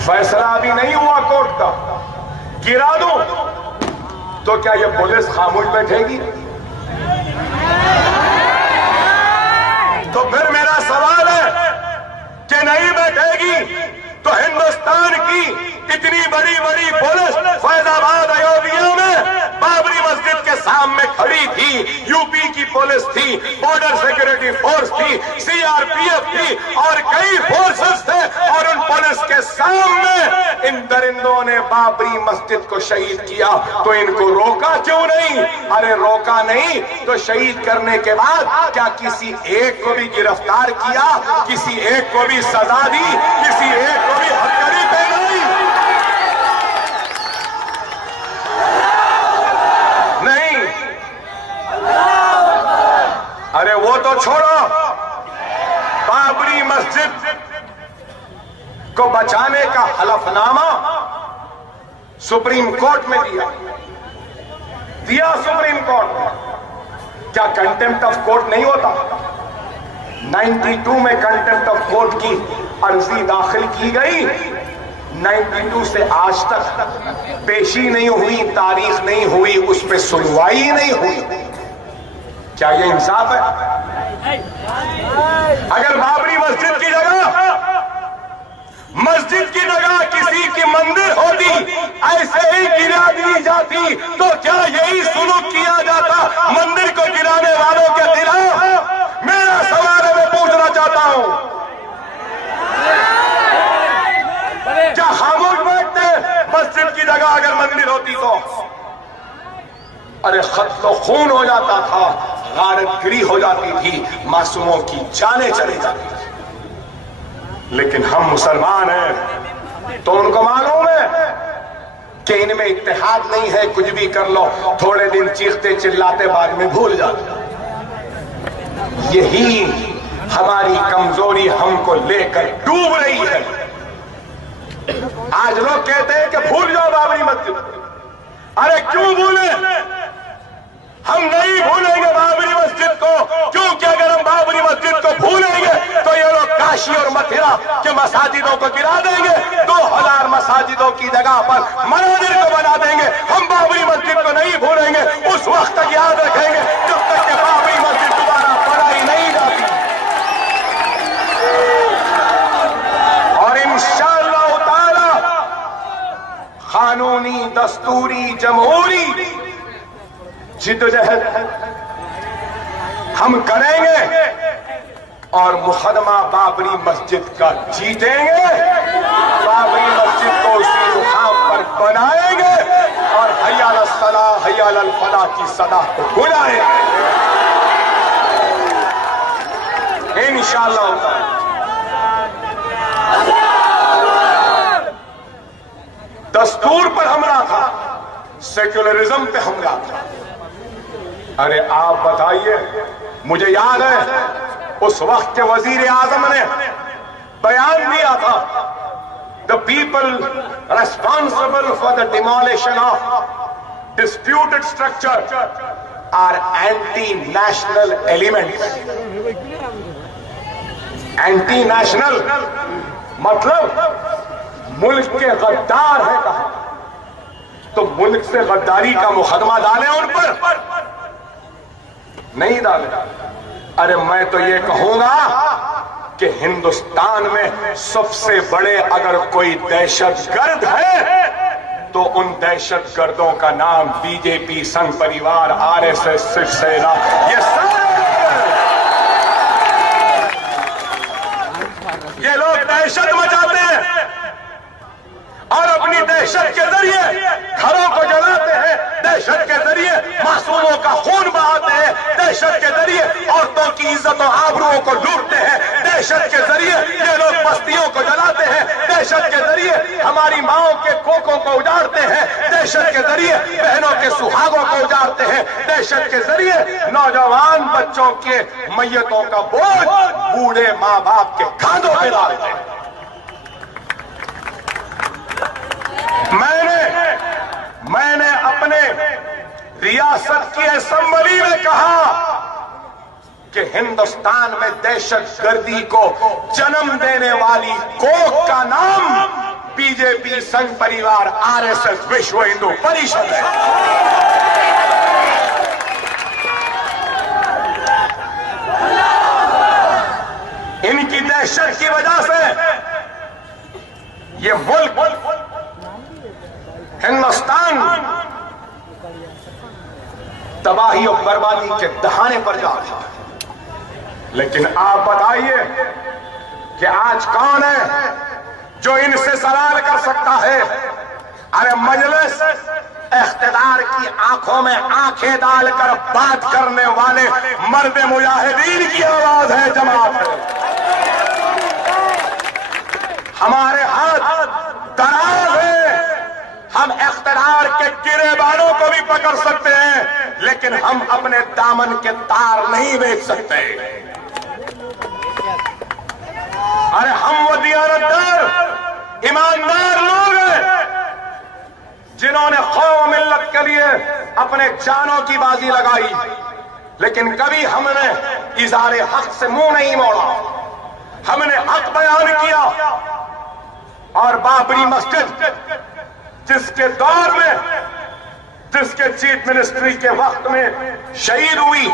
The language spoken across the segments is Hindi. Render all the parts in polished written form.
फैसला अभी नहीं हुआ कोर्ट का, गिरा दूं तो क्या ये पुलिस खामोश बैठेगी? तो फिर मेरा सवाल है कि नहीं बैठेगी तो हिंदुस्तान की इतनी बड़ी बड़ी पुलिस फैजाबाद अयोध्या में बाबरी मस्जिद के सामने खड़ी थी, यूपी की पुलिस थी, बॉर्डर सिक्योरिटी फोर्स थी, सीआरपीएफ थी और कई फोर्सेस थे, और उन पुलिस के सामने इन दरिंदों ने बाबरी मस्जिद को शहीद किया, तो इनको रोका क्यों नहीं? अरे रोका नहीं तो शहीद करने के बाद क्या किसी एक को भी गिरफ्तार किया, किसी एक को भी सजा दी, किसी एक को भी हथकड़ी पहनाई? नहीं। अरे वो तो छोड़ो, बाबरी मस्जिद को बचाने का हलफनामा सुप्रीम कोर्ट में दिया सुप्रीम कोर्ट में। क्या कंटेम्प्ट ऑफ कोर्ट नहीं होता? 92 में कंटेम्प्ट ऑफ कोर्ट की अर्जी दाखिल की गई, 92 से आज तक पेशी नहीं हुई, तारीख नहीं हुई, उस पर सुनवाई नहीं हुई। क्या ये इंसाफ है? अगर बाबरी मस्जिद की जगह किसी की मंदिर होती, ऐसे ही गिरा दी जाती, तो क्या यही सुलूक किया जाता मंदिर को गिराने वालों के खिलाफ? मेरा सवाल है, मैं पूछना चाहता हूं, क्या खामोश बैठते मस्जिद की जगह अगर मंदिर होती तो? अरे खत्लो खून हो जाता था, गारतगिरी हो जाती थी, मासूमों की जानें चली जाती थी। लेकिन हम मुसलमान हैं तो उनको मालूम है कि इनमें इत्तेहाद नहीं है, कुछ भी कर लो, थोड़े दिन चीखते चिल्लाते बाद में भूल जाते। यही हमारी कमजोरी हमको लेकर डूब रही है। आज लोग कहते हैं कि भूल जाओ बाबरी मस्जिद। अरे क्यों भूले? हम नहीं भूलेंगे बाबरी मस्जिद को, क्योंकि अगर हम बाबरी मस्जिद को भूलेंगे तो ये लोग काशी और मथुरा के मसाजिदों को गिरा देंगे, 2000 मसाजिदों की जगह पर मंदिर को बना देंगे। हम बाबरी मस्जिद को नहीं भूलेंगे, उस वक्त तक याद रखेंगे जब तक कि बाबरी मस्जिद दोबारा बनाई नहीं जाती। और इंशाअल्लाह ताला कानूनी, दस्तूरी, जमहूरी जिद्दोजहद हम करेंगे और मुकदमा बाबरी मस्जिद का जीतेंगे, बाबरी मस्जिद को उसी मुकाम पर बनाएंगे और हय्या अल सलाह हय्या अल फलाह की सदा को बुलाएंगे इंशाअल्लाह। दस्तूर पर हमला था, सेक्युलरिज्म पे हमला था। अरे आप बताइए, मुझे याद है उस वक्त के वजीर आजम ने बयान दिया था, the people responsible for the demolition of disputed structure are anti national elements. Anti national मतलब मुल्क के गद्दार है कहा, तो मुल्क से गद्दारी का मुकदमा डालें उन पर? नहीं डाले। अरे मैं तो ये कहूंगा कि हिंदुस्तान में सबसे बड़े अगर कोई दहशतगर्द है तो उन दहशतगर्दों का नाम बीजेपी, संघ परिवार, आरएसएस, शिवसेना, ये लोग दहशत मचाते हैं और अपनी दहशत के जरिए घरों को जलाते हैं, दहशत के जरिए मासूमों का खून बहाते हैं, दहशत के जरिए औरतों की इज्जत और आबरूओं को लूटते हैं, दहशत के जरिए ये लोग बस्तियों को जलाते हैं, दहशत के जरिए हमारी माओं के कोकों को उजाड़ते हैं, दहशत के जरिए बहनों के सुहागों को उजाड़ते हैं, दहशत के जरिए नौजवान बच्चों के मैयतों का बोझ बूढ़े माँ बाप के कांधों पे डालते हैं। मैंने अपने रियासत की असेंबली में कहा कि हिंदुस्तान में दहशतगर्दी को जन्म देने वाली कोख का नाम बीजेपी, संघ परिवार, आरएसएस, विश्व हिंदू परिषद है। इनकी दहशत की वजह से ये मुल्क हिंदुस्तान तबाही और बर्बादी के दहाने पर जा रहा है। लेकिन आप बताइए कि आज कौन है जो इनसे सवाल कर सकता है? अरे मजलिस इख्तिदार की आंखों में आंखें डालकर बात करने वाले मर्द मुजाहिदीन की आवाज है, जमात है। हमारे हाथ दराज है, हम इख्तिदार के गिरेबानों को भी पकड़ सकते हैं, लेकिन हम अपने दामन के तार नहीं बेच सकते। अरे हम वो दियानतदार ईमानदार लोग हैं जिन्होंने कौम मिल्लत के लिए अपने जानों की बाजी लगाई, लेकिन कभी हमने इज़ारे हक से मुंह नहीं मोड़ा। हमने हक बयान किया और बाबरी मस्जिद जिसके दौर में, जिसके चीफ मिनिस्ट्री के वक्त में शहीद हुई,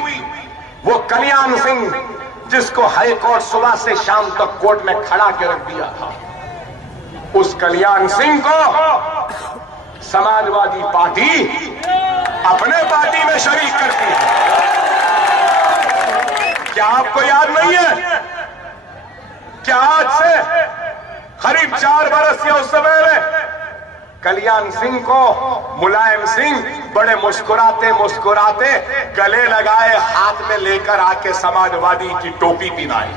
वो कल्याण सिंह जिसको हाई कोर्ट सुबह से शाम तक कोर्ट में खड़ा के रख दिया था, उस कल्याण सिंह को समाजवादी पार्टी अपने पार्टी में शरीक करती है। क्या आपको याद नहीं है? क्या आज से करीब 4 बरस या उससे पहले कल्याण सिंह को मुलायम सिंह बड़े मुस्कुराते मुस्कुराते गले लगाए हाथ में लेकर आके समाजवादी की टोपी पहनाई।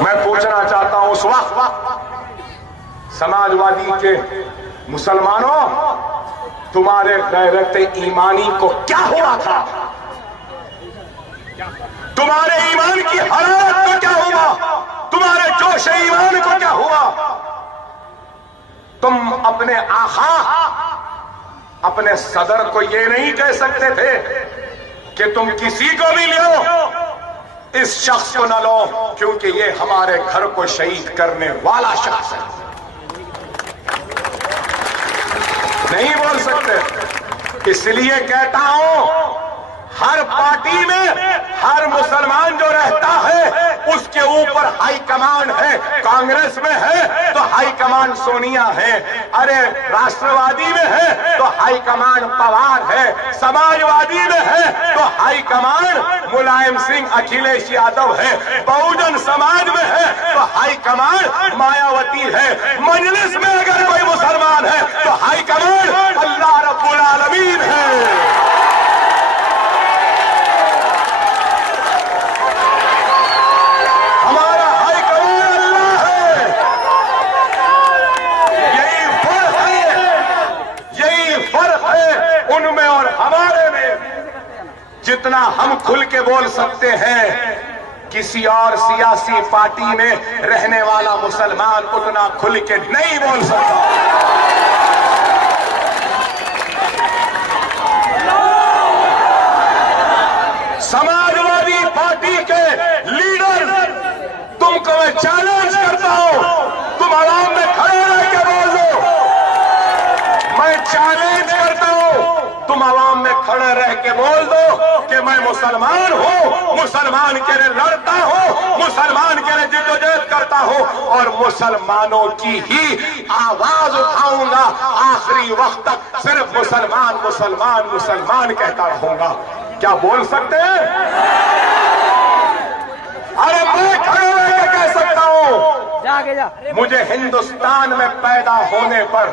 मैं पूछना चाहता हूं, उस वक्त समाजवादी के मुसलमानों, तुम्हारे गैरत ईमानी को क्या हुआ था? तुम्हारे ईमान की हरारत को क्या हुआ? तुम्हारे जोश ईमान को क्या हुआ? तुम अपने आका, अपने सदर को ये नहीं कह सकते थे कि तुम किसी को भी लो, इस शख्स को न लो क्योंकि ये हमारे घर को शहीद करने वाला शख्स है। नहीं बोल सकते। इसलिए कहता हूं, हर पार्टी में हर मुसलमान जो रहता है उसके ऊपर हाई कमान है। कांग्रेस में है तो हाई कमान सोनिया है, अरे राष्ट्रवादी में है तो हाई कमान पवार है, समाजवादी में है तो हाई कमान मुलायम सिंह अखिलेश यादव है, बहुजन समाज में है तो हाई कमान मायावती है, मजलिस में अगर कोई मुसलमान है तो हाई कमान अल्लाह रब्बुल आलमीन है। उनमें और हमारे में जितना हम खुल के बोल सकते हैं, किसी और सियासी पार्टी में रहने वाला मुसलमान उतना खुल के नहीं बोल सकता। समाजवादी पार्टी के लीडर, तुमको मैं चैलेंज करता हूं, तुम आवाम में खड़े रह के बोल दो। मैं चैलेंज करता हूं, तुम आवाम में खड़े रह के बोल दो कि मैं मुसलमान हूं, मुसलमान के लिए लड़ता हूं, मुसलमान के लिए जिद्दोजहद करता हूं और मुसलमानों की ही आवाज उठाऊंगा। आखिरी वक्त तक सिर्फ मुसलमान मुसलमान मुसलमान कहता रहूंगा। क्या बोल सकते हैं? अरे मैं खड़े रह के कह सकता हूं, मुझे हिंदुस्तान में पैदा होने पर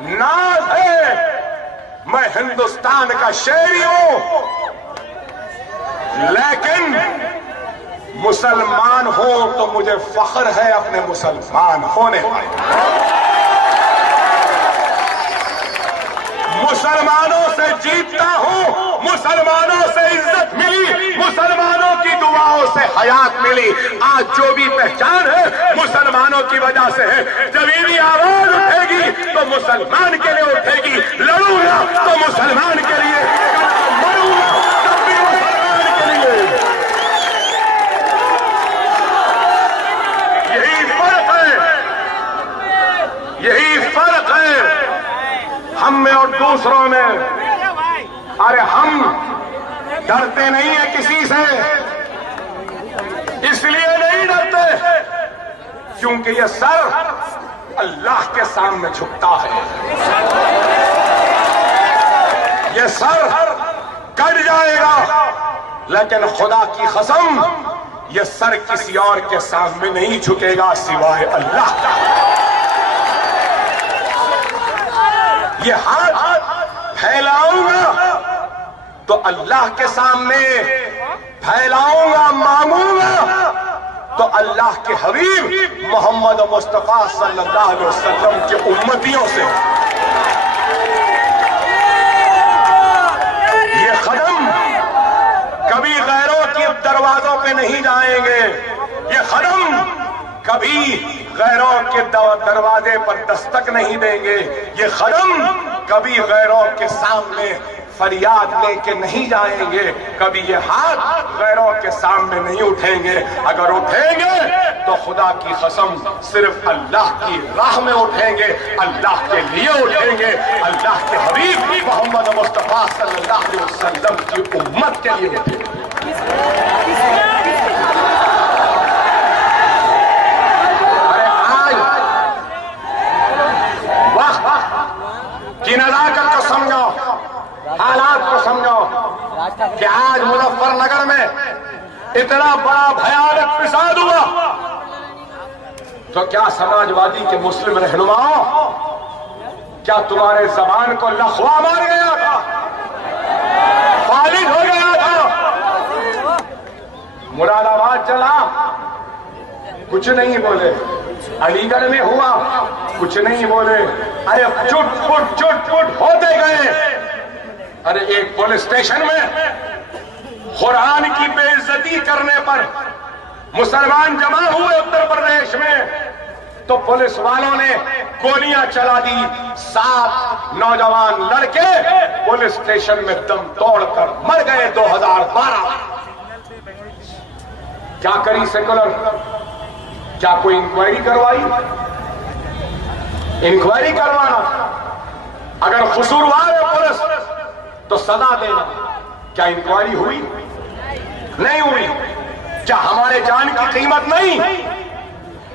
नाज है। मैं हिंदुस्तान का शहरी हूं, लेकिन मुसलमान हूं तो मुझे फख्र है अपने मुसलमान होने पर। मुसलमानों से जीतता हूं, मुसलमानों से इज्जत मिली, मुसलमानों की दुआओं से हयात मिली। आज जो भी पहचान है मुसलमानों की वजह से है। जब इनकी आवाज उठेगी तो मुसलमान के लिए उठेगी। लड़ूंगा तो मुसलमान के लिए, मरूंगा तब भी मुसलमान के लिए। यही फर्क है हम में और दूसरों में। अरे हम डरते नहीं है किसी से, इसलिए नहीं डरते क्योंकि ये सर अल्लाह के सामने झुकता है। ये सर कट जाएगा, लेकिन खुदा की कसम ये सर किसी और के सामने नहीं झुकेगा सिवाय अल्लाह का। ये हाथ फैलाऊंगा तो अल्लाह के सामने फैलाऊंगा, मांगूंगा तो अल्लाह के हबीब मोहम्मद मुस्तफा सल्लल्लाहु अलैहि वसल्लम के उम्मतियों से। ये कदम कभी गैरों के दरवाजों पे नहीं जाएंगे, ये कदम कभी गैरों के दरवाजे पर दस्तक नहीं देंगे, ये कदम कभी गैरों के सामने फरियाद लेके नहीं जाएंगे, कभी ये हाथ गैरों के सामने नहीं उठेंगे। अगर उठेंगे तो खुदा की कसम सिर्फ अल्लाह की राह में उठेंगे, अल्लाह के लिए उठेंगे, अल्लाह के हबीब मोहम्मद मुस्तफा सल्लल्लाहु अलैहि वसल्लम की उम्मत के लिए उठेंगे। अरे आज वक्त की नजाकत को समझो, हालात को समझो कि आज मुजफ्फरनगर में इतना बड़ा भयानक फिसाद हुआ तो क्या समाजवादी के मुस्लिम रहनुमाओं, क्या तुम्हारे जबान को लखवा मार गया था, फालिज हो गया था? मुरादाबाद चला, कुछ नहीं बोले। अलीगढ़ में हुआ, कुछ नहीं बोले। अरे चुट होते गए। अरे एक पुलिस स्टेशन में कुरान की बेइज्जती करने पर मुसलमान जमा हुए उत्तर प्रदेश में, तो पुलिस वालों ने गोलियां चला दी। 7 नौजवान लड़के पुलिस स्टेशन में दम तोड़कर मर गए 2012। क्या करी सेकुलर? क्या कोई इंक्वायरी करवाई? इंक्वायरी करवाना, अगर कसूरवार है पुलिस तो सजा देना। क्या इंक्वायरी हुई? नहीं हुई। क्या हमारे जान की कीमत नहीं?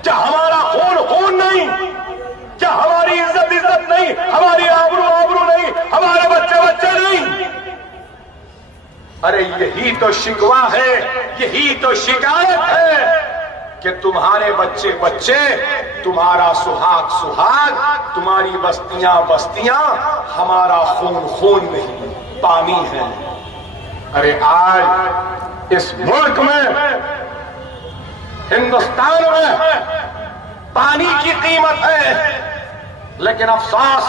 क्या हमारा खून नहीं? क्या हमारी इज्जत नहीं? हमारी आबरू नहीं? हमारे बच्चे नहीं? अरे यही तो शिकवा है, यही तो शिकायत है कि तुम्हारे बच्चे तुम्हारा सुहाग, तुम्हारी बस्तियां, हमारा खून नहीं, पानी है। अरे आज इस मुल्क में, हिंदुस्तान में पानी की कीमत है, लेकिन अफसोस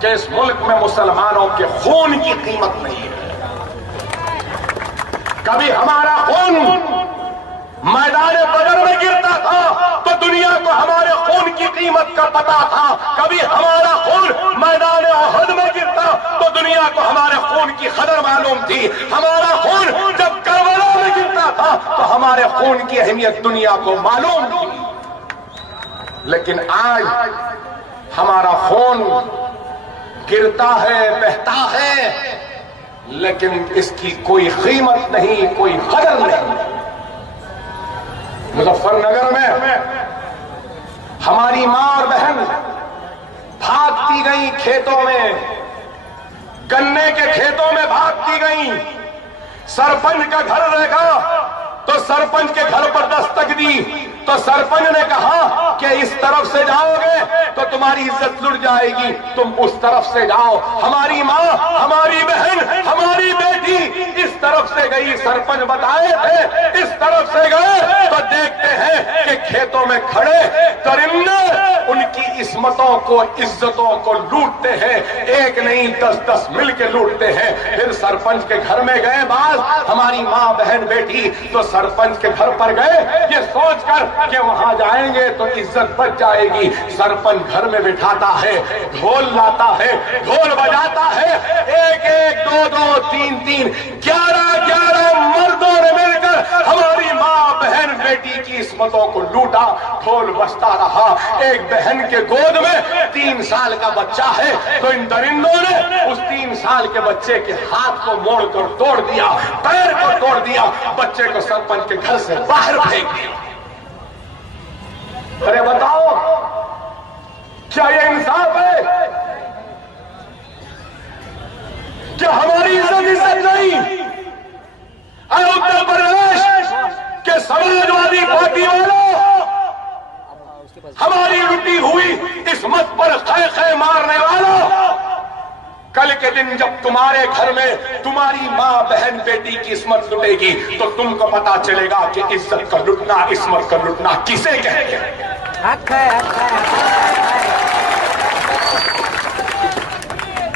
कि इस मुल्क में मुसलमानों के खून की कीमत नहीं है। कभी हमारा खून मैदान बदर में गिरता था तो दुनिया को हमारे खून की कीमत का पता था। कभी हमारा खून मैदान उहद में गिरता तो दुनिया को हमारे खून की कदर मालूम थी। हमारा खून जब करबला में गिरता था तो हमारे खून की अहमियत दुनिया को मालूम थी। लेकिन आज हमारा खून गिरता है, बहता है, लेकिन इसकी कोई कीमत नहीं, कोई कदर नहीं। मुजफ्फरनगर में हमारी मां और बहन भागती गई खेतों में, गन्ने के खेतों में भागती गई। सरपंच का घर देखा तो सरपंच के घर पर दस्तक दी तो सरपंच ने कहा कि इस तरफ से जाओगे तो तुम्हारी इज्जत लुट जाएगी, तुम उस तरफ से जाओ। हमारी माँ, हमारी बहन, हमारी बेटी इस तरफ से गई, सरपंच बताए थे इस तरफ से गए तो देखते हैं कि खेतों में खड़े दरिंदे उनकी इस्मतों को, इज्जतों को लूटते हैं। एक नहीं 10-10 मिल के लूटते हैं। फिर सरपंच के घर में गए बाज, हमारी माँ, बहन, बेटी, तो सरपंच के घर पर गए ये सोचकर कि वहां जाएंगे तो इज्जत बच जाएगी। सरपंच घर में बिठाता है, ढोल लाता है, ढोल बजाता है। 1-1, 2-2, 3-3, 11-11 मर्दों ने मिलकर हमारी माँ, बहन, बेटी की इस्मतों को लूटा। ढोल बजता रहा। एक बहन के गोद में 3 साल का बच्चा है, तो इन दरिंदों ने उस 3 साल के बच्चे के हाथ को मोड़कर तोड़ दिया, पैर को तोड़ दिया, बच्चे को सरपंच के घर से बाहर फेंक दिया। अरे बताओ, क्या ये इंसाफ है? क्या हमारी इज्जत नहीं? उत्तर प्रदेश के समाजवादी पार्टी वालों, हमारी लुटी हुई इस मत पर खे खे मारने वालों, कल के दिन जब तुम्हारे घर में तुम्हारी माँ बहन बेटी की इस्मत लुटेगी तो तुमको पता चलेगा कि इज्जत का लुटना, इस्मत का लुटना किसे कहते हैं। हक है, हक है।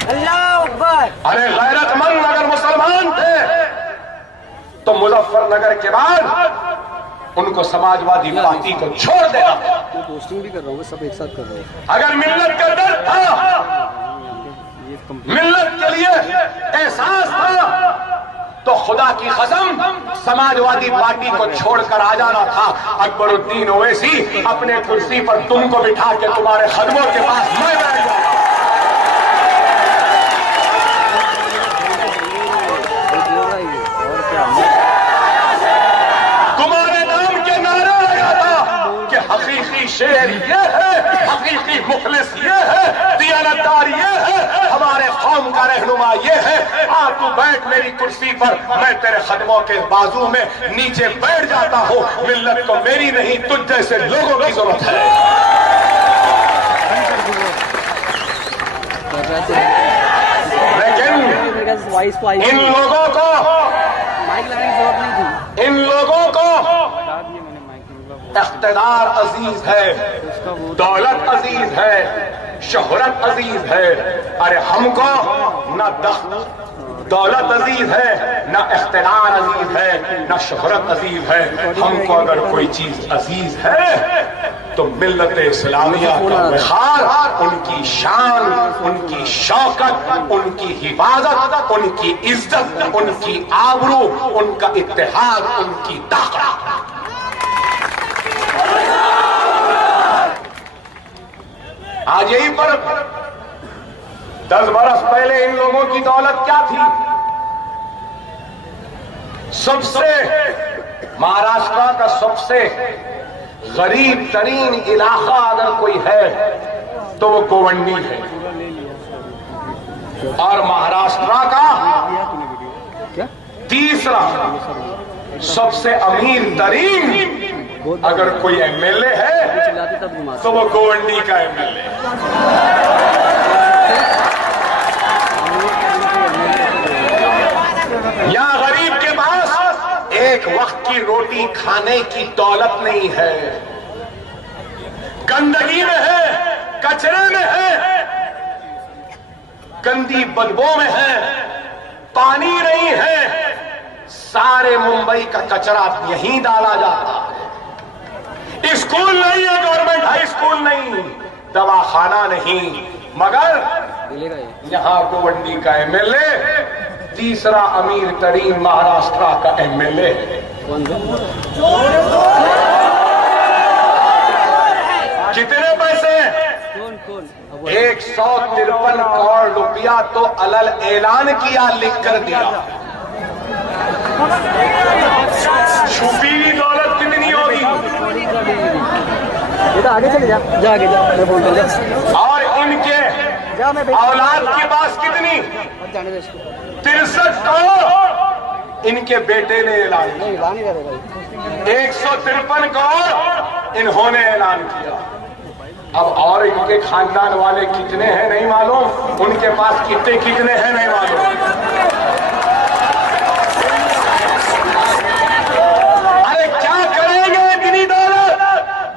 अल्लाह अकबर। अरे गैरतमंद अगर मुसलमान थे तो मुजफ्फरनगर के बाद उनको समाजवादी पार्टी को छोड़ देना। पोस्टिंग भी कर रहा हूँ, सब एक साथ कर रहे हैं। अगर मिल्लत का डर था, मिल्लत के लिए एहसास था, तो खुदा की कसम समाजवादी पार्टी को छोड़कर आ जाना था। अकबरुद्दीन ओवैसी अपने कुर्सी पर तुमको बिठा के तुम्हारे खदमों के पास मैं बैठ जाऊंगा। तुम्हारे नाम के नारे लगाता कि हकीकी शेर ये है, हकीकी मुखलिस ये है, दियानतदार ये है, हमारे कौम का रहनुमा ये है। आ तू बैठ मेरी कुर्सी पर, मैं तेरे खदमों के बाजू में नीचे बैठ जाता हूँ। मिल्लत को मेरी नहीं, तुझ जैसे लोगों की जरूरत है। लेकिन इन लोगों को, इन लोगों को इख्तिदार अजीज है, दौलत अजीज है, शोहरत अजीज है। अरे हमको न दौलत अजीज है, न इख्तिदार अजीज है, न शोहरत अजीज है। हमको अगर कोई चीज अजीज है तो मिल्लत इस्लामिया का वक़ार, उनकी शान, उनकी शौकत, उनकी हिफाजत, उनकी इज्जत, उनकी आबरू, उनका इत्तेहाद, उनकी ताकत। आज यही पर 10 बरस पहले इन लोगों की दौलत क्या थी? सबसे महाराष्ट्र का सबसे गरीब तरीन इलाका अगर कोई है तो वो गोवंडी है, और महाराष्ट्र का तीसरा सबसे अमीर तरीन अगर कोई एमएलए है तो वो गोवंडी का एमएलए। यहां गरीब के पास एक वक्त की रोटी खाने की दौलत नहीं है, गंदगी में है, कचरे में है, गंदी बदबू में है, पानी नहीं है। सारे मुंबई का कचरा यहीं डाला जाता है। स्कूल नहीं है, गवर्नमेंट हाई स्कूल नहीं, दवाखाना नहीं, मगर यहां गोवंडी का एमएलए तीसरा अमीर तरीन महाराष्ट्र का एमएलए है। कितने पैसे? 153 करोड़ रुपया तो अलल ऐलान किया, लिख कर दिया। छुपी दौलत कितनी होगी? आगे चले जा, आगे जा, मैं फोन कर जा। और इनके औलाद के पास कितनी? 63 करोड़ इनके बेटे ने ऐलान किया। 153 करोड़ इन्होंने ऐलान किया। अब और इनके खानदान वाले कितने हैं नहीं मालूम, उनके पास कितने हैं नहीं मालूम। अरे क्या करेंगे इतनी दौलत?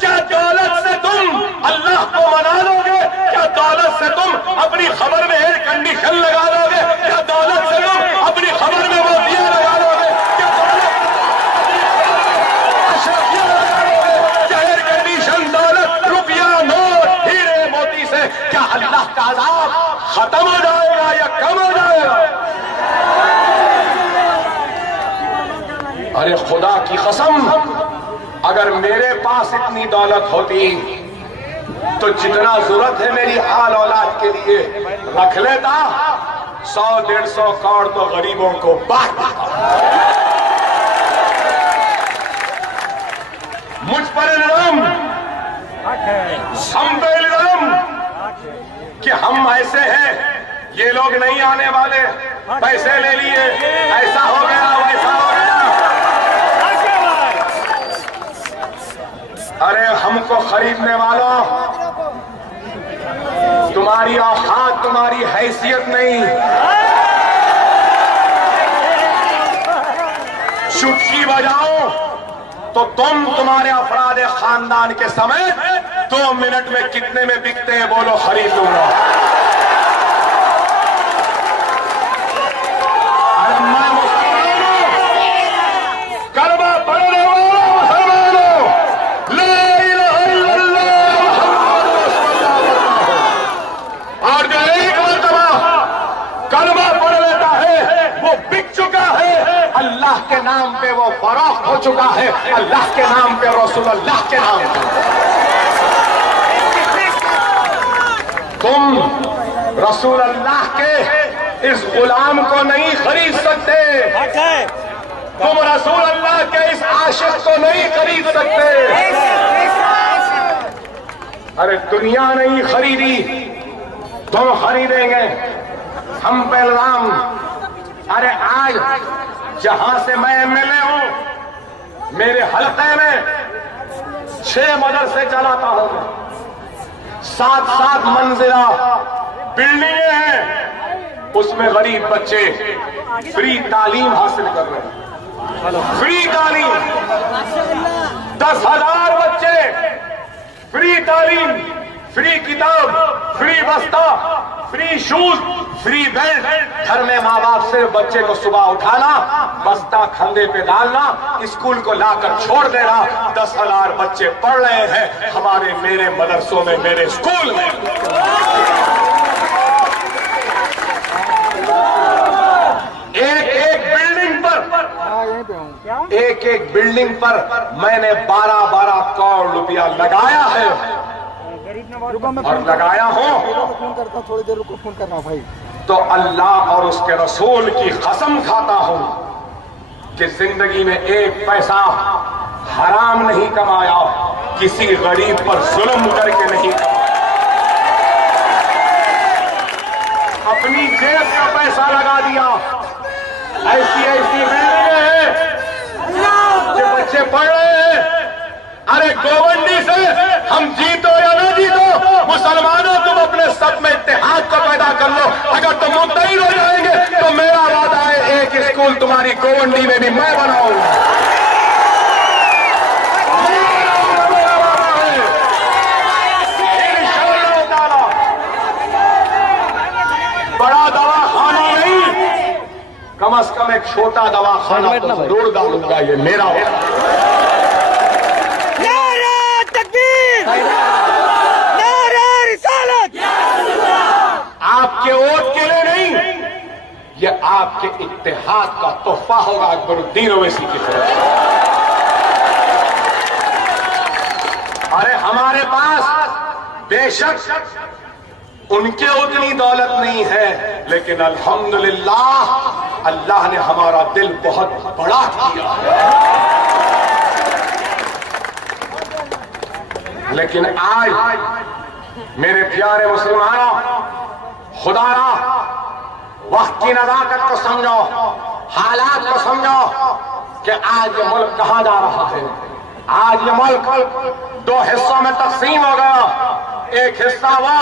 क्या दौलत से तुम अल्लाह को मना लोगे? क्या दौलत से तुम अपनी खबर में एयर कंडीशन लगा लोगे? क्या दौलत से तुम अपनी खबर में मोतियां लगा लोगे? क्या दौलत अशरफियां लगा लोगे? क्या एयर कंडीशन, दौलत, रुपया, नोट, हीरे मोती से क्या अल्लाह का अज़ाब खत्म हो जाएगा या कम हो जाएगा? अरे खुदा की कसम, अगर मेरे पास इतनी दौलत होती तो जितना जरूरत है मेरी आल औलाद के लिए रख लेता, 100-150 करोड़ तो गरीबों को बांट देता। मुझ पर इल्जाम, हम पे इल्जाम कि हम ऐसे हैं, ये लोग नहीं आने वाले, पैसे ले लिए, ऐसा हो गया वैसा हो गया। अरे हमको खरीदने वालों, तुम्हारी औकात, तुम्हारी हैसियत नहीं। चुटकी बजाओ तो तुम्हारे अफराद खानदान के समय 2 मिनट में कितने में बिकते हैं, बोलो खरीद लूंगा। अरे मैं मुसलमान हूं, कलमा पढ़ने वाला मुसलमान हूं, ला इलाहा इल्लल्लाह मुहम्मद रसूलुल्लाह। और जो एक मरतबा कलमा पढ़ लेता है वो बिक चुका है, अल्लाह के नाम पे वो फरोख्त हो चुका है, अल्लाह के नाम पे, रसूलुल्लाह के नाम पे। तुम रसूलुल्लाह के इस गुलाम को नहीं खरीद सकते, तुम रसूलुल्लाह के इस आशिक को नहीं खरीद सकते। अरे दुनिया नहीं खरीदी, तुम खरीदेंगे। हम पे इल्जाम, अरे आज जहां से मैं एमएलए हूं, मेरे हल्के में 6 मदरसे चलाता हूं, 7-7 मंजिला बिल्डिंगें हैं, उसमें गरीब बच्चे फ्री तालीम हासिल कर रहे हैं। फ्री तालीम, 10,000 बच्चे फ्री तालीम, फ्री किताब, फ्री बस्ता, फ्री शूज, फ्री बेल्ट। घर में माँ बाप से बच्चे को सुबह उठाना, बस्ता कंधे पे डालना, स्कूल को लाकर छोड़ देना। 10,000 बच्चे पढ़ रहे हैं हमारे, मेरे मदरसों में, मेरे स्कूल में। एक बिल्डिंग पर, एक बिल्डिंग पर मैंने 12-12 करोड़ रुपया लगाया है और लगाया हूं। थोड़ी देर रुको, फोन करना भाई। तो अल्लाह और उसके रसूल की कसम खाता हूं कि जिंदगी में एक पैसा हराम नहीं कमाया, किसी गरीब पर जुल्म करके नहीं कमाया, अपनी जेब का पैसा लगा दिया। ऐसी बिल्डिंगें हैं जो बच्चे पढ़ रहे हैं। अरे गोवंडी से हम जीतो या ना जीतो, मुसलमानों तुम अपने सब में इत्तेहाद को पैदा कर लो। अगर तुम मुत्तहिद हो जाएंगे तो मेरा वादा है, एक स्कूल तुम्हारी गोवंडी में भी मैं बनाऊंगा। बड़ा दवाखाना नहीं, कम से कम एक छोटा दवाखाना तो जरूर डालूंगा, ये मेरा वादा। आपके वोट के लिए नहीं, ये आपके इत्तेहाद का तोहफा होगा अकबरुद्दीन ओवैसी की तरफ से। अरे हमारे पास बेशक उनके उतनी दौलत नहीं है, लेकिन अल्हम्दुलिल्लाह अल्लाह ने हमारा दिल बहुत बड़ा किया है। लेकिन आज मेरे प्यारे मुसलमानों, खुदारा वक्त की नजाकत को समझो, हालात को समझो कि आज ये मुल्क कहां जा रहा है। आज ये मुल्क 2 हिस्सों में तकसीम हो गया। एक हिस्सा वो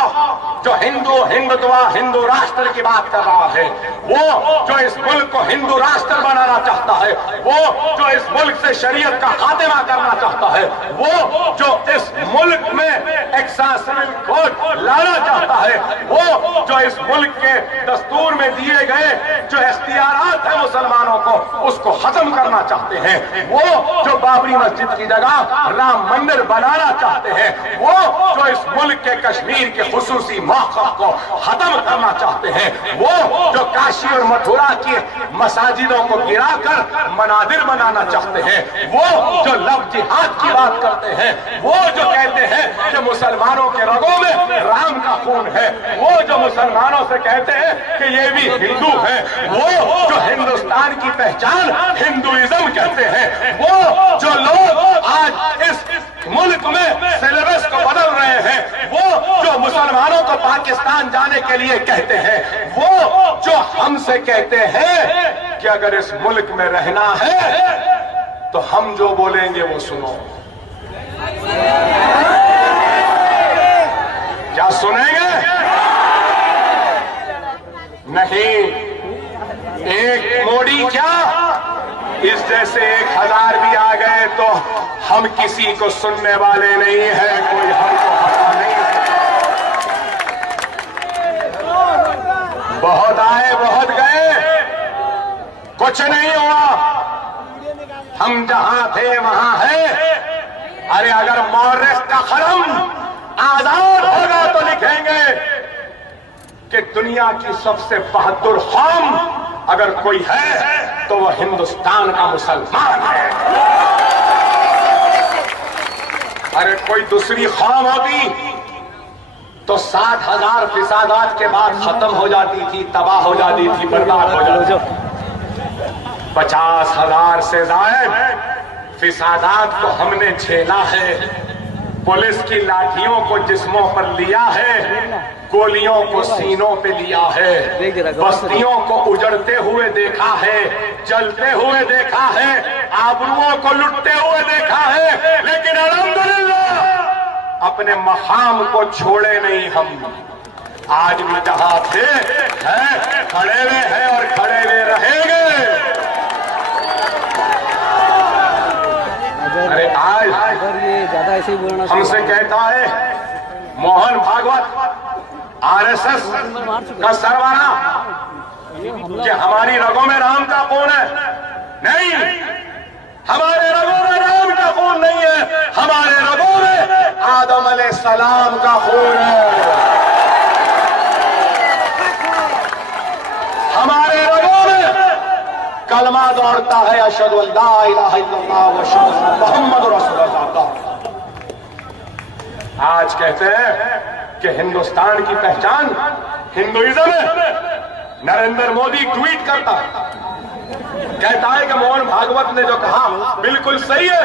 जो हिंदू राष्ट्र की बात कर रहा है, वो जो इस मुल्क को हिंदू राष्ट्र बनाना चाहता है, वो जो इस मुल्क से शरीयत का खात्मा करना चाहता है, वो जो इस मुल्क में एक सिविल कोड लाना चाहता है, वो जो इस मुल्क के दस्तूर में दिए गए जो इख्तियारात है मुसलमानों को, उसको खत्म करना चाहते हैं, वो जो बाबरी मस्जिद की जगह राम मंदिर बनाना चाहते हैं, वो जो इस मुल्क के कश्मीर के खुसूसी मौक़िफ़ को खत्म करना चाहते हैं, वो जो काशी और मथुरा की मसाजिदों को गिराकर मनादिर बनाना चाहते हैं, वो जो लव जिहाद की बात करते हैं, वो जो कहते हैं कि मुसलमानों के रगों में राम का खून है। वो जो मुसलमानों से कहते हैं कि ये भी हिंदू है, वो जो हिंदुस्तान की पहचान हिंदुइज्म कहते हैं, वो जो लोग आज इस मुल्क में सिलेबस को बदल रहे हैं, वो जो मुसलमानों को पाकिस्तान जाने के लिए कहते हैं, वो जो हमसे कहते हैं कि अगर इस मुल्क में रहना है तो हम जो बोलेंगे वो सुनो। क्या सुनेंगे? नहीं। एक मोदी क्या, इस जैसे 1000 भी आ गए तो हम किसी को सुनने वाले नहीं है, कोई हमको हटा नहीं सकता। बहुत आए बहुत गए, कुछ नहीं हुआ। हम जहां थे वहां है। अरे अगर मौर्य का कलम आजाद होगा तो लिखेंगे कि दुनिया की सबसे बहादुर कौम अगर कोई है तो वह हिंदुस्तान का मुसलमान है। अरे कोई दूसरी कौम होती तो 60,000 फिसादात के बाद खत्म हो जाती थी, तबाह हो जाती थी, बर्बाद हो जाती थी। 50,000 से ज्यादा फिसादात को हमने झेला है। पुलिस की लाठियों को जिस्मों पर लिया है, गोलियों को सीनों पे लिया है, बस्तियों को उजड़ते हुए देखा है, जलते हुए देखा है, आबरुओं को लुटते हुए देखा है, लेकिन अल्हम्दुलिल्लाह अपने मकाम को छोड़े नहीं हम। आज भी जहां थे हैं, खड़े हुए हैं और खड़े हुए रहेंगे। अरे आज ये ज्यादा ऐसे ही बोलना हमसे कहता है मोहन भागवत आरएसएस का सरवरा कि हमारी रगों में राम का खून है। नहीं, हमारे रगों में राम का खून नहीं है, हमारे रगों में आदम अलैहिस्सलाम का खून है। हमारे रगों में कलमा दौड़ता है, अशहदु अल्ला इलाहा इल्लल्लाह व अशहदु अन्न मुहम्मदुर रसूलुल्लाह। आज कहते हैं कि हिंदुस्तान की पहचान हिंदुइज्म है। नरेंद्र मोदी ट्वीट करता है, कहता है कि मोहन भागवत ने जो कहा बिल्कुल सही है।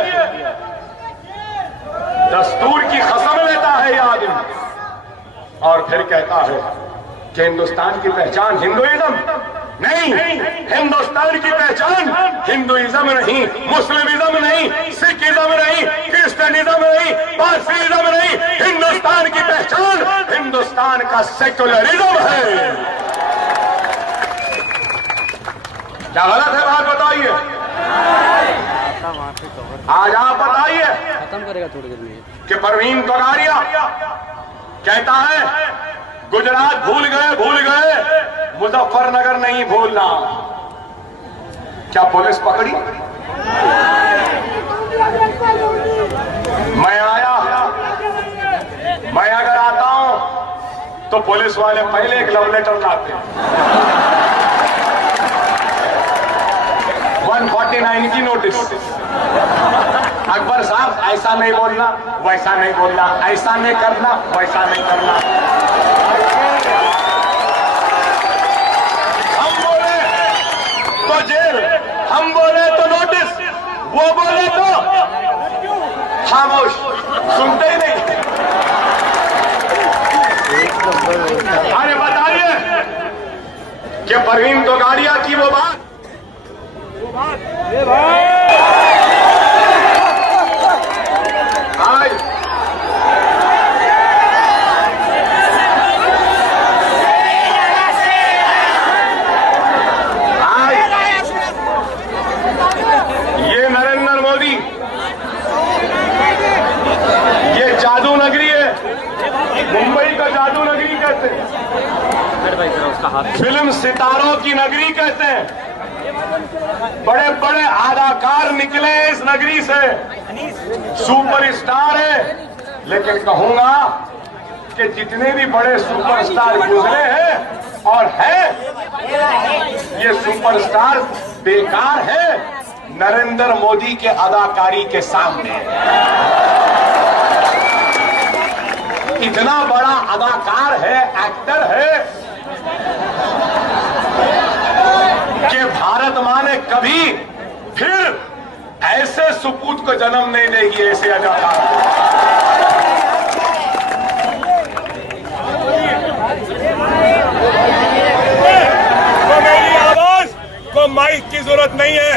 दस्तूर की कसम लेता है ये आदमी और फिर कहता है कि हिंदुस्तान की पहचान हिंदुइज्म नहीं, हिंदुस्तान की पहचान हिंदुइज्म नहीं, मुस्लिमिज्म नहीं, सिखिज्म नहीं, क्रिश्चियनिज्म नहीं, पारसीइज्म नहीं, हिंदुस्तान की पहचान हिंदुस्तान का सेक्युलरिज्म है। क्या गलत है? बात बताइए, आज आप बताइए। खत्म करेगा थोड़ी देर में कि परवीन तोगाड़िया कहता है गुजरात भूल गए, मुजफ्फरनगर नहीं भूलना। क्या पुलिस पकड़ी? मैं अगर आता हूं तो पुलिस वाले पहले एक लव लेटर लाते हैं, 149 की नोटिस। अकबर साहब ऐसा नहीं बोलना, वैसा नहीं बोलना, ऐसा नहीं करना, वैसा नहीं करना। हम बोले तो जेल, हम बोले तो नोटिस, वो बोले तो खामोश, सुनते ही नहीं। अरे बताइए कि परवीन तोगाड़िया की वो बात ये नरेंद्र मोदी, ये जादू नगरी है, मुंबई का जादू नगरी कहते हैं, फिल्म सितारों की नगरी कहते हैं। बड़े बड़े अदाकार निकले इस नगरी से, सुपरस्टार है। लेकिन कहूंगा कि जितने भी बड़े सुपरस्टार गुजरे हैं और हैं, ये सुपरस्टार बेकार है नरेंद्र मोदी के अदाकारी के सामने। इतना बड़ा अदाकार है, एक्टर है कि भारत मां ने कभी फिर ऐसे सुपूत को जन्म नहीं देगी, ऐसे अदाकार। तो मेरी आवाज को माइक की जरूरत नहीं है।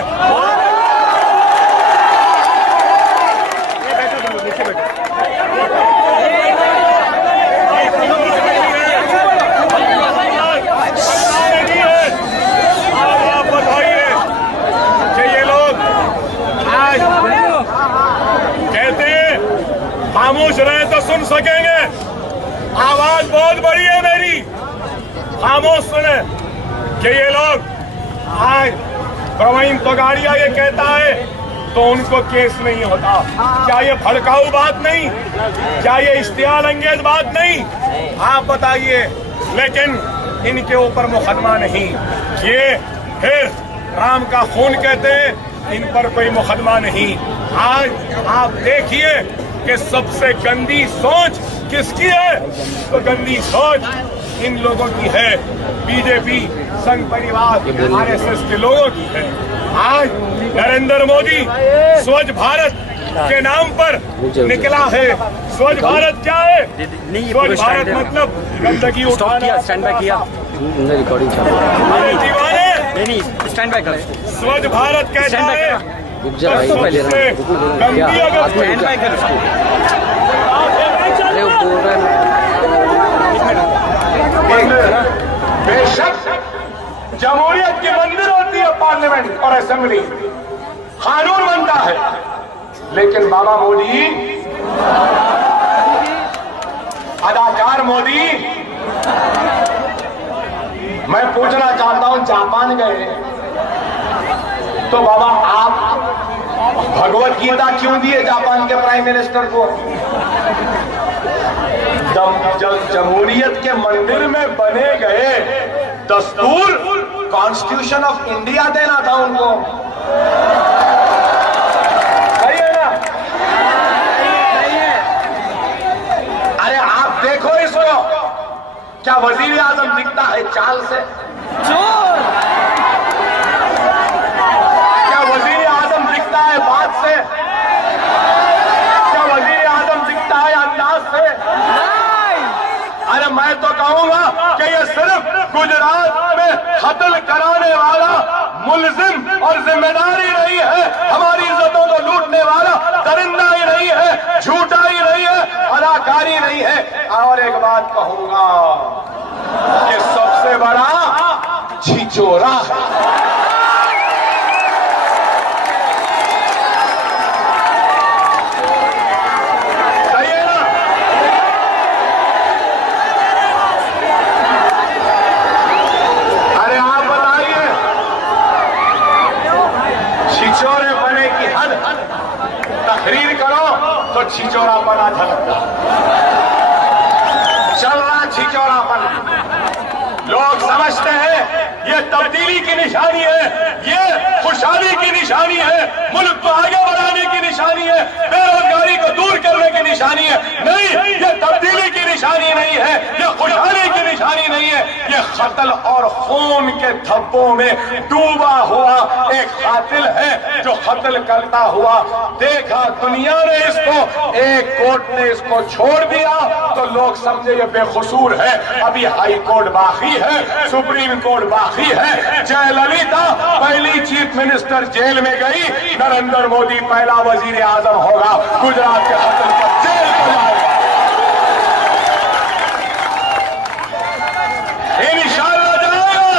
खामोश रहे तो सुन सकेंगे, आवाज बहुत बड़ी है मेरी, खामोश सुने कि ये लोग आज प्रवीण तोगाड़िया ये कहता है तो उनको केस नहीं होता। क्या ये भड़काऊ बात नहीं? क्या ये इश्तियाल अंगेज बात नहीं? आप बताइए। लेकिन इनके ऊपर मुकदमा नहीं, ये फिर राम का खून कहते हैं, इन पर कोई मुकदमा नहीं। आज आप देखिए कि सबसे गंदी सोच किसकी है? तो गंदी सोच इन लोगों की है, बीजेपी, संघ परिवार, आरएसएस के लोगों की है। आज नरेंद्र मोदी स्वच्छ भारत के नाम पर निकला है। स्वच्छ भारत क्या है? स्वच्छ भारत मतलब गंदगी उठाना। स्टैंड बाय किया, रिकॉर्डिंग दीवाने नहीं, स्टैंड बाय कर। स्वच्छ भारत कहता है रुक जा भाई, पहले गंदी अगर स्टैंड बाय कर उसको। अरे वो बोल रहा है बेशक जमहूरियत की मंदिर होती है पार्लियामेंट और असेंबली, कानून बनता है, लेकिन बाबा मोदी, अदाकार मोदी, मैं पूछना चाहता हूं, जापान गए तो बाबा आप भगवत गीता क्यों दिए जापान के प्राइम मिनिस्टर को? जब जमहूरियत के मंदिर में बने गए दस्तूर, कॉन्स्टिट्यूशन ऑफ इंडिया देना था उनको, सही है ना? अरे आप देखो इसको, क्या वजीर आजम दिखता है चाल से? क्या वजीर आजम दिखता है बात से? क्या वजीर आजम दिखता है अंदाज से? अरे मैं तो कहूंगा कि ये सिर्फ गुजरात में कत्ल कराने वाला मुलजिम और जिम्मेदारी नहीं है, हमारी इज्जतों को लूटने वाला दरिंदा ही नहीं है, झूठा ही नहीं है, अदाकारी नहीं है। और एक बात कहूंगा कि सबसे बड़ा छिचोरा है। तकरीर करो तो छिचोरापना झलकता, चल रहा छिचोरापन। लोग समझते हैं ये तब्दीली की निशानी है, ये खुशहाली की निशानी है, मुल्क को आगे बढ़ाने की निशानी है, बेरोजगारी को दूर करने की निशानी है। नहीं, ये तब्दीली की निशानी नहीं है, ये खुशहाली की निशानी नहीं है, ये कत्ल और खून के धब्बों में डूबा हुआ एक कातिल है जो कत्ल करता हुआ देखा। दुनिया ने इसको, एक कोर्ट ने इसको छोड़ दिया तो लोग समझे ये बेकसूर है। अभी हाई कोर्ट बाकी है, सुप्रीम कोर्ट बाकी है। जयललिता पहली चीफ मिनिस्टर जेल में गई, नरेंद्र मोदी पहला वजीर आजम होगा गुजरात के कत्ल पर जेल को जाएगा। इंशाअल्लाह जाएगा।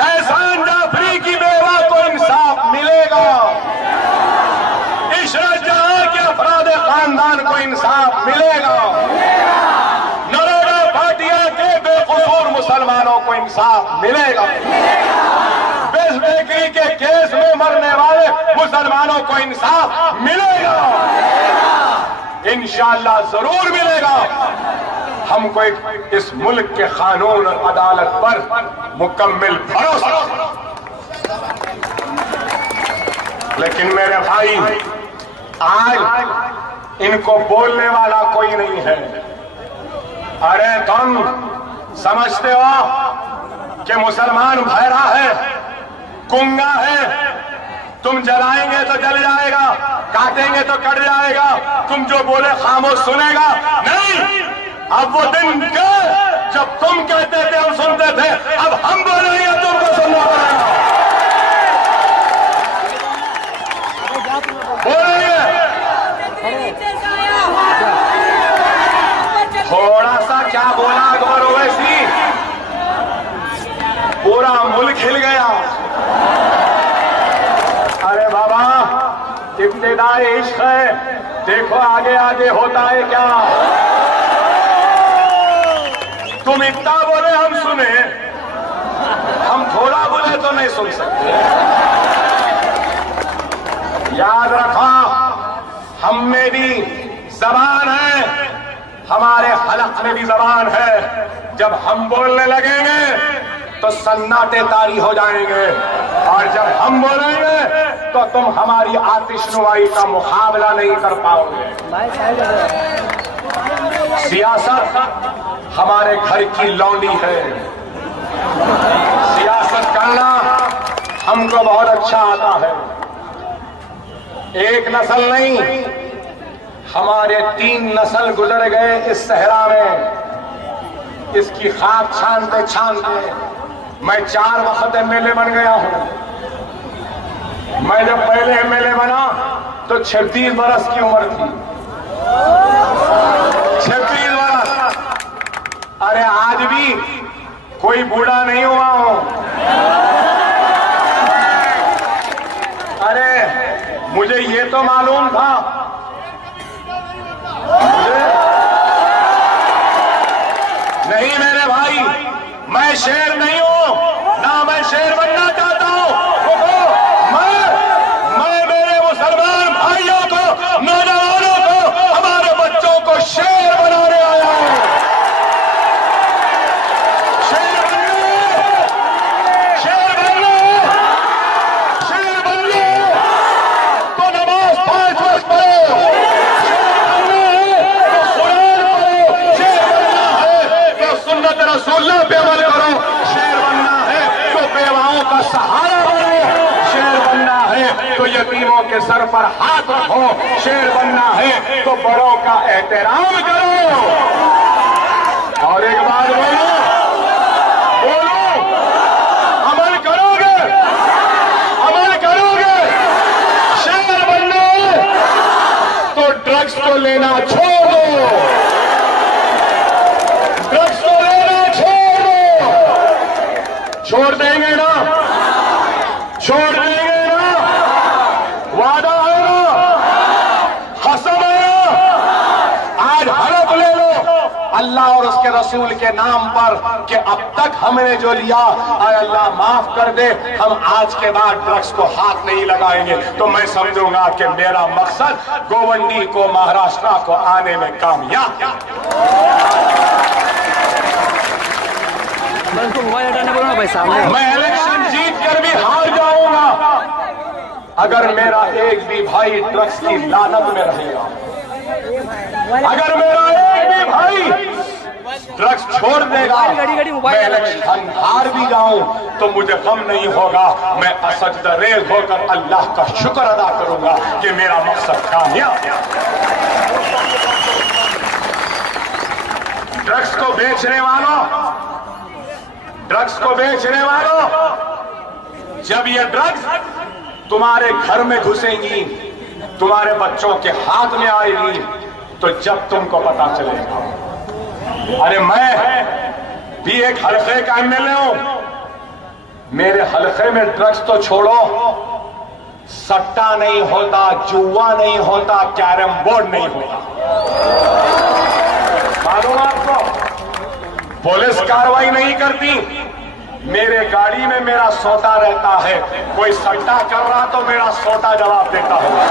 एहसान जाफरी की बेवा को इंसाफ मिलेगा, इशरत जहां के अफराद खानदान को इंसाफ मिलेगा, नरोड़ा भाटिया के बेकसूर मुसलमानों को इंसाफ मिलेगा, बेस बेकरी के केस में मरने वाले मुसलमानों को इंसाफ मिलेगा, इंशाअल्लाह जरूर मिलेगा। हमको इस मुल्क के कानून और अदालत पर मुकम्मल भरोसा। लेकिन मेरे भाई, आज इनको बोलने वाला कोई नहीं है। अरे तुम समझते हो कि मुसलमान भैरा है, गुंगा है, तुम जलाएंगे तो जल जाएगा, काटेंगे तो कट जाएगा, तुम जो बोले खामोश सुनेगा? नहीं, अब वो दिन गए जब तुम कहते थे हम सुनते थे, अब हम बोलेंगे तुमको सुनना पड़ेगा। बोलेंगे। थोड़ा सा क्या बोला गौरव वैसी, पूरा मुल्क हिल गया। अरे बाबा, इब्तिदाई इश्क है, देखो आगे आगे होता है क्या। तुम इतना बोले हम सुने, हम थोड़ा बोले तो नहीं सुन सकते। याद रखो, हम में भी जबान है, हमारे हलक में भी जबान है। जब हम बोलने लगेंगे तो सन्नाटे तारी हो जाएंगे, और जब हम बोलेंगे तो तुम हमारी आतिशनुमाई का मुकाबला नहीं कर पाओगे। सियासत हमारे घर की लौंडी है, सियासत करना हमको बहुत अच्छा आता है। एक नस्ल नहीं, हमारे 3 नस्ल गुजर गए इस सहरा में, इसकी खाक छानते छानते मैं 4 वक्त एमएलए बन गया हूं। मैं जब पहले एमएलए बना तो 36 बरस की उम्र थी, 36 बरस। अरे आज भी कोई बूढ़ा नहीं हुआ हूं। अरे मुझे ये तो मालूम था, नहीं मेरे भाई, मैं शेर नहीं हूं, ना मैं शेर बनना चाहता हूं। मैं मेरे मुसलमान भाइयों को, नौजवानों को, हमारे बच्चों को शेर बनाने आया हूं। शेर बनना, शेर बनना, शेर बनना तो नमाज 5 वक्त पढ़ो, सुन्नत रसूलुल्लाह पे अमल करो। शेर बनना है तो बेवाओं का सहारा बनो, शेर बनना है तो यतीमों के सर पर हाथ रखो, शेर बनना है तो बड़ों का एहतराम करो। और एक बात बोलो, अमल करोगे, अमल करोगे। शेर बनना है तो ड्रग्स को लेना छोड़ दो, ड्रग्स को लेना छोड़ दो। छोड़ देंगे ना, छोड़ देंगे ना, वादा है ना, कसम है ना। आज हलफ ले लो अल्लाह और उसके रसूल के नाम पर कि अब तक हमने जो लिया, आय अल्लाह माफ कर दे, हम आज के बाद ड्रग्स को हाथ नहीं लगाएंगे। तो मैं समझूंगा कि मेरा मकसद गोवंडी को, महाराष्ट्र को आने में कामयाब। मोबाइल हटाने बोलो ना भाई सामने। मैं इलेक्शन जीत कर भी हार जाऊंगा अगर मेरा एक भी भाई ड्रग्स की लानत में रहेगा। अगर मेरा एक भी भाई ड्रग्स छोड़ देगा, मैं इलेक्शन हार भी जाऊं तो मुझे गम नहीं होगा। मैं असजदरेज होकर अल्लाह का शुक्र अदा करूंगा कि मेरा मकसद कामयाब। ड्रग्स को बेचने वालों, ड्रग्स को बेचने वालों, जब ये ड्रग्स तुम्हारे घर में घुसेंगी, तुम्हारे बच्चों के हाथ में आएगी, तो जब तुमको पता चलेगा। अरे मैं भी एक हल्के का एमएलए हूं, मेरे हल्के में ड्रग्स तो छोड़ो, सट्टा नहीं होता, जुआ नहीं होता, कैरम बोर्ड नहीं होता। मालूम आपको, पुलिस कार्रवाई नहीं करती, मेरे गाड़ी में मेरा सोता रहता है। कोई सट्टा कर रहा तो मेरा सोता जवाब देता होगा।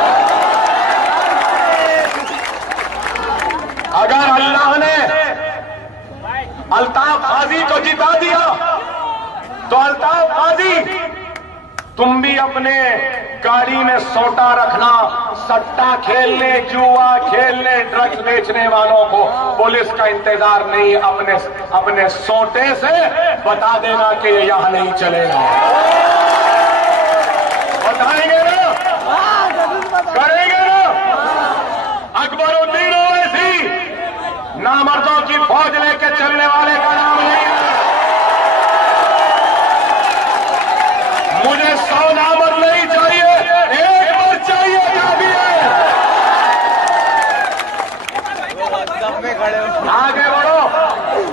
अगर अल्लाह ने अल्ताफ गाजी को जिता दिया तो अल्ताफ गाजी तुम भी अपने गाड़ी में सोटा रखना। सट्टा खेलने, जुआ खेलने, ड्रग्स बेचने वालों को पुलिस का इंतजार नहीं, अपने सोटे से बता देना कि ये यहां नहीं चलेगा। बताएंगे ना, करेंगे ना। अकबरुद्दीन ओवैसी नामर्दों की फौज लेके चलने वाले का नाम नहीं है। मुझे 100 नामर्द नहीं चाहिए, एक बार चाहिए। काफी है। आगे बढ़ो,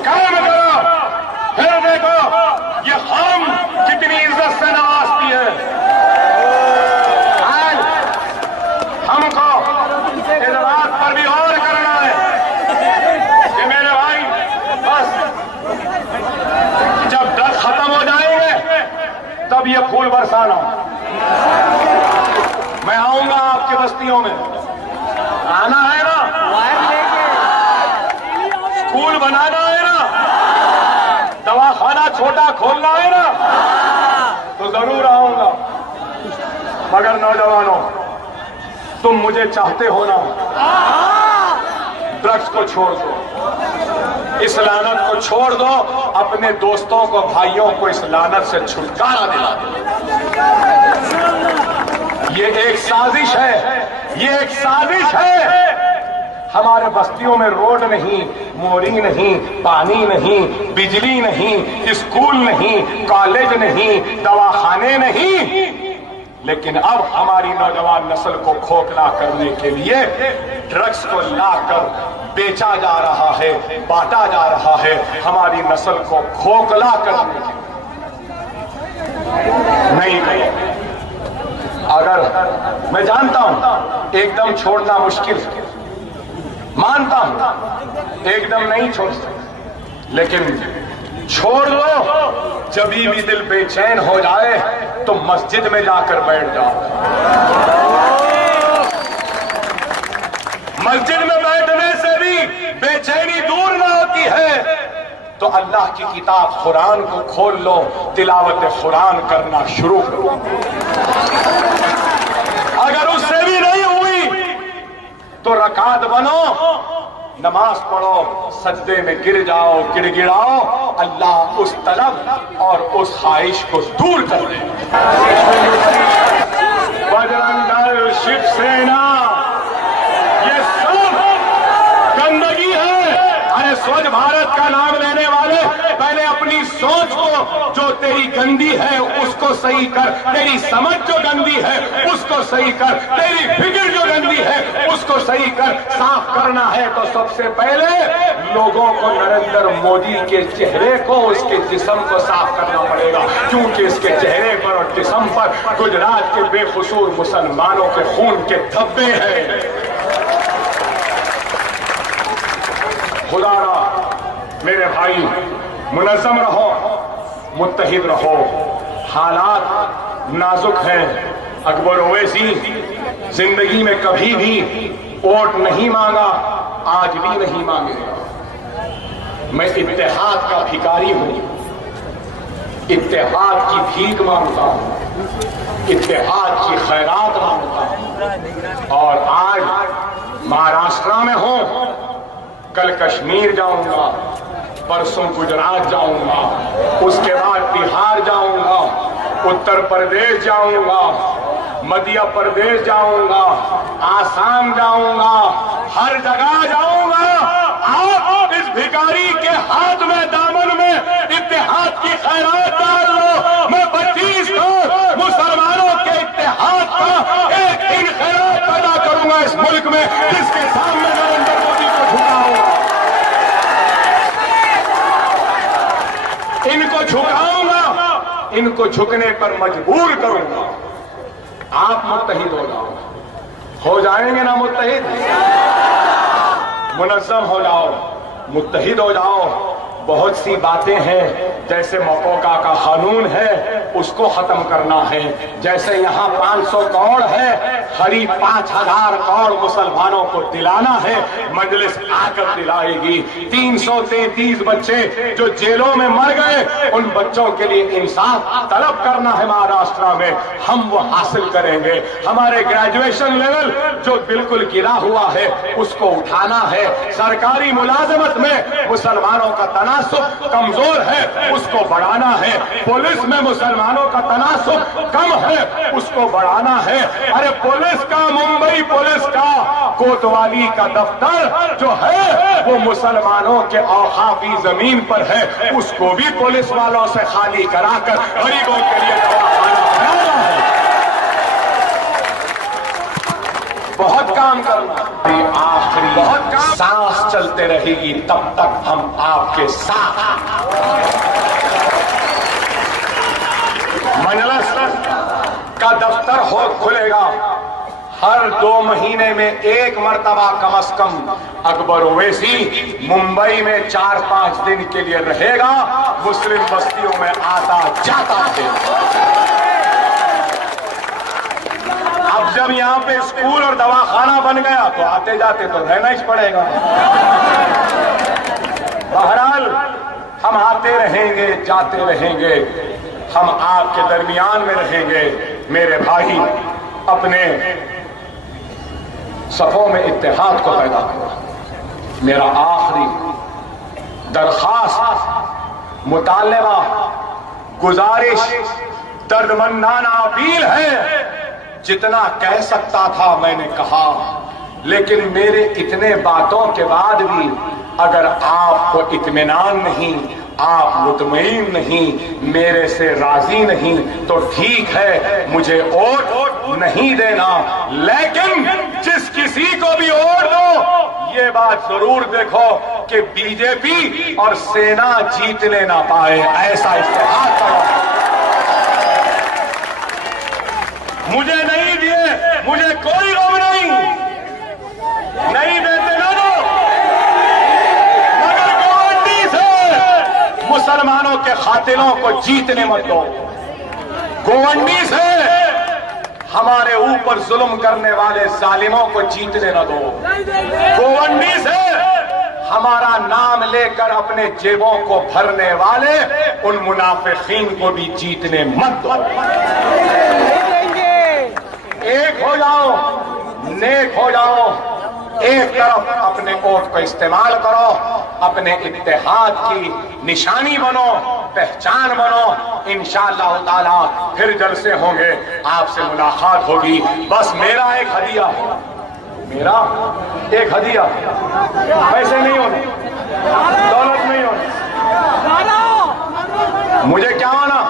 काम करो, फिर देखो ये हम कितनी इज्जत से नवाजती है। आज हमको इस बात पर भी और करना है कि मेरे भाई बस जब 10 खत्म हो जाएंगे तब ये फूल बरसाना। मैं आऊंगा आपकी बस्तियों में, आना है ना, स्कूल बनाना है ना, दवाखाना छोटा खोलना है ना, तो जरूर आऊंगा। मगर नौजवानों, तुम मुझे चाहते हो ना, ड्रग्स को छोड़ दो, इस लानत को छोड़ दो, अपने दोस्तों को, भाइयों को इस लानत से छुटकारा दिला दो। ये एक साजिश है, ये एक साजिश है। हमारे बस्तियों में रोड नहीं, मोरी नहीं, पानी नहीं, बिजली नहीं, स्कूल नहीं, कॉलेज नहीं, दवाखाने नहीं, लेकिन अब हमारी नौजवान नस्ल को खोखला करने के लिए ड्रग्स को लाकर बेचा जा रहा है, बांटा जा रहा है, हमारी नस्ल को खोखला करने के लिए। नहीं, अगर मैं जानता हूं एकदम छोड़ना मुश्किल, मानता हूं एकदम नहीं छोड़ सकते, लेकिन छोड़ दो। जब भी दिल बेचैन हो जाए तो मस्जिद में जाकर बैठ जाओ। मस्जिद में बैठने से भी बेचैनी दूर ना होती है तो अल्लाह की किताब कुरान को खोल लो, तिलावत कुरान करना शुरू करो। अगर उससे भी नहीं हुई तो रकात बनो, नमाज पढ़ो, सजदे में गिर जाओ, गिड़गिड़ाओ, अल्लाह उस तलब और उस ख्वाहिश को दूर कर दे। बजरंग दल, शिवसेना, ये सब गंदगी है। अरे स्वच्छ भारत का नाम लेने वाले पहले अपनी सोच को, जो तेरी गंदी है उसको सही कर, तेरी समझ जो गंदी है उसको सही कर, तेरी फिक्र जो गंदी है उसको सही कर। साफ करना है तो सबसे पहले लोगों को नरेंद्र मोदी के चेहरे को, उसके जिस्म को साफ करना पड़ेगा, क्योंकि इसके चेहरे पर और जिस्म पर गुजरात के बेकसूर मुसलमानों के खून के धब्बे हैं। खुदारा मेरे भाई, मुनज़्ज़म रहो, मुत्तहिद रहो। हालात नाजुक हैं। अकबर ओवैसी जिंदगी में कभी भी वोट नहीं मांगा, आज भी नहीं मांगेगा। मैं इत्तेहाद का भिखारी हूं, इत्तेहाद की भीख मांगता हूं, इत्तेहाद की खैरात मांगता हूं। और आज महाराष्ट्र में हूं, कल कश्मीर जाऊंगा, परसों गुजरात जाऊंगा, उसके बाद बिहार जाऊंगा, उत्तर प्रदेश जाऊंगा, मध्य प्रदेश जाऊंगा, आसाम जाऊंगा, हर जगह जाऊंगा। आप इस भिखारी के हाथ में, दामन में इत्तेहाद की खैरात डाल लो। मैं 25 मुसलमानों के इत्तेहाद का एक इनकलाब पैदा करूंगा इस मुल्क में, जिसके सामने नरेंद्र मोदी को झुकाऊंगा, इनको झुकाऊंगा, इनको झुकने पर मजबूर करूंगा। आप मुत्तहिद हो जाओ, हो जाएंगे ना मुत्तहिद? मुनज़्ज़म हो जाओ, मुत्तहिद हो जाओ, बहुत सी बातें हैं, जैसे मकोका का कानून है उसको खत्म करना है, जैसे यहाँ 500 करोड़ है करीब 5000 करोड़ मुसलमानों को दिलाना है, मजलिस आकर दिलाएगी। 333 बच्चे जो जेलों में मर गए उन बच्चों के लिए इंसाफ तलब करना है महाराष्ट्र में, हम वो हासिल करेंगे। हमारे ग्रेजुएशन लेवल जो बिल्कुल गिरा हुआ है उसको उठाना है। सरकारी मुलाजमत में मुसलमानों का तनासुब कमजोर है उसको बढ़ाना है। पुलिस में मुसलमानों का तनासुब कम है उसको बढ़ाना है। अरे पुलिस का, मुंबई पुलिस का कोतवाली का दफ्तर जो है वो मुसलमानों के औकाफी जमीन पर है, उसको भी पुलिस वालों से खाली कराकर गरीबों के लिए दवाखाना बनाना है। बहुत काम करना, आखिरी बहुत काम, सांस चलते रहेगी तब तक हम आपके साथ। मजलिस का दफ्तर खुलेगा हर 2 महीने में 1 मरतबा कम से कम। अकबर ओवैसी मुंबई में 4-5 दिन के लिए रहेगा, मुस्लिम बस्तियों में आता जाता थे। अब जब यहाँ पे स्कूल और दवाखाना बन गया तो आते जाते तो रहना ही पड़ेगा। बहरहाल हम आते रहेंगे, जाते रहेंगे, हम आपके दरमियान में रहेंगे। मेरे भाई, अपने सफों में इत्तेहाद को पैदा करो। मेरा आखिरी दरखास्त, मुतालबा, गुजारिश, दर्दमंदाना अपील है। जितना कह सकता था मैंने कहा, लेकिन मेरे इतने बातों के बाद भी अगर आपको इत्मीनान नहीं, आप मुतमईन नहीं, मेरे से राजी नहीं, तो ठीक है, मुझे वोट नहीं देना। लेकिन जिस किसी को भी वोट दो, ये बात जरूर देखो कि बीजेपी और सेना जीतने ना पाए, ऐसा इस्तेहार करो। मुझे नहीं दिए, मुझे कोई गम नहीं, नहीं देते ना दो, मगर गवर्नमेंट से मुसलमानों के खातिलों को जीतने मत दो। गवर्नमेंट से हमारे ऊपर जुल्म करने वाले जालिमों को जीतने न दो। गवर्नमेंट से हमारा नाम लेकर अपने जेबों को भरने वाले उन मुनाफिकीन को भी जीतने मत दो। एक हो जाओ, नेक हो जाओ, एक तरफ अपने वोट को इस्तेमाल करो, अपने इत्तेहाद की निशानी बनो, पहचान बनो। इंशाअल्लाह ताला फिर जलसे होंगे, आपसे मुलाकात होगी। बस मेरा एक हदिया, मेरा एक हदिया, पैसे नहीं होने, दौलत नहीं होने, मुझे क्या होना,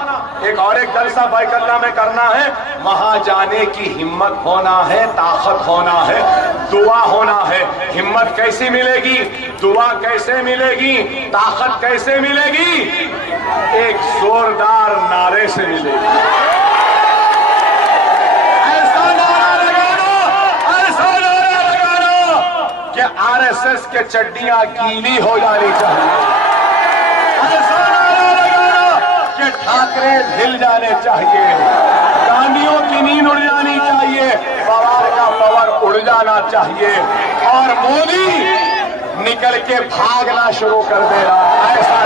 एक और एक जलसा बैतुल्लाह में करना है, वहां जाने की हिम्मत होना है, ताकत होना है, दुआ होना है। हिम्मत कैसी मिलेगी, दुआ कैसे मिलेगी, ताकत कैसे मिलेगी? एक जोरदार नारे से मिलेगी। ऐसा नारा लगाना, ऐसा नारा लगाना कि आरएसएस के चड्डियां गीली हो जानी चाहिए। ठाकरे हिल जाने चाहिए, गांधियों की नींद उड़ जानी चाहिए, पवार का पवर उड़ जाना चाहिए और मोदी निकल के भागना शुरू कर देना, ऐसा